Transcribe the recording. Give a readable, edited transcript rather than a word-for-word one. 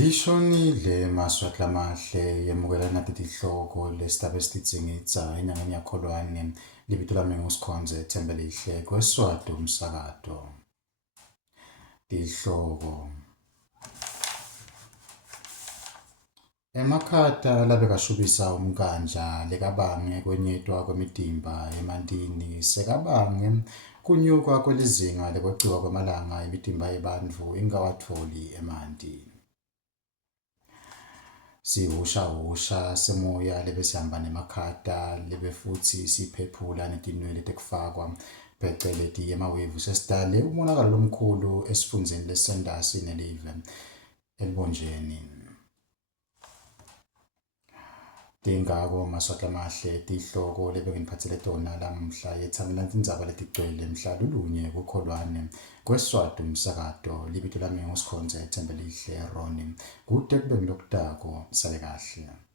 Lishonile Maswat lamahle yemukela nathi tihloko lesitabe sititsingitsa enyangeni yaKholwane libito lami nguSikhonze Thembelihle kweSiswati umsakato. Tihloko emakhata labekashubisa umkandla lekabange kwenyetwa kwemitimba emantini sekabange kunyuka kwelizinga lekweqiwa kwamalanga imitimba yebantfu ingawatfoli emanti. Sihusha semoya lebesihamba nemakhata lebefutsi siphephula netinwele tekufakwa pheceleti yemawevu sesidale umonakalo lomkhulu esifundzeni lesentasi nelive elibonjeni. Tingako Maswat lamahle tihloko lebengiphatsele tona lamuhla yetsamela tindzaba letigcwele mhla lulunye kuKholwane kweSiswati umsakato libito lami nguSikhonze Thembelihle Roni kute kube ngilokutako sale kahle.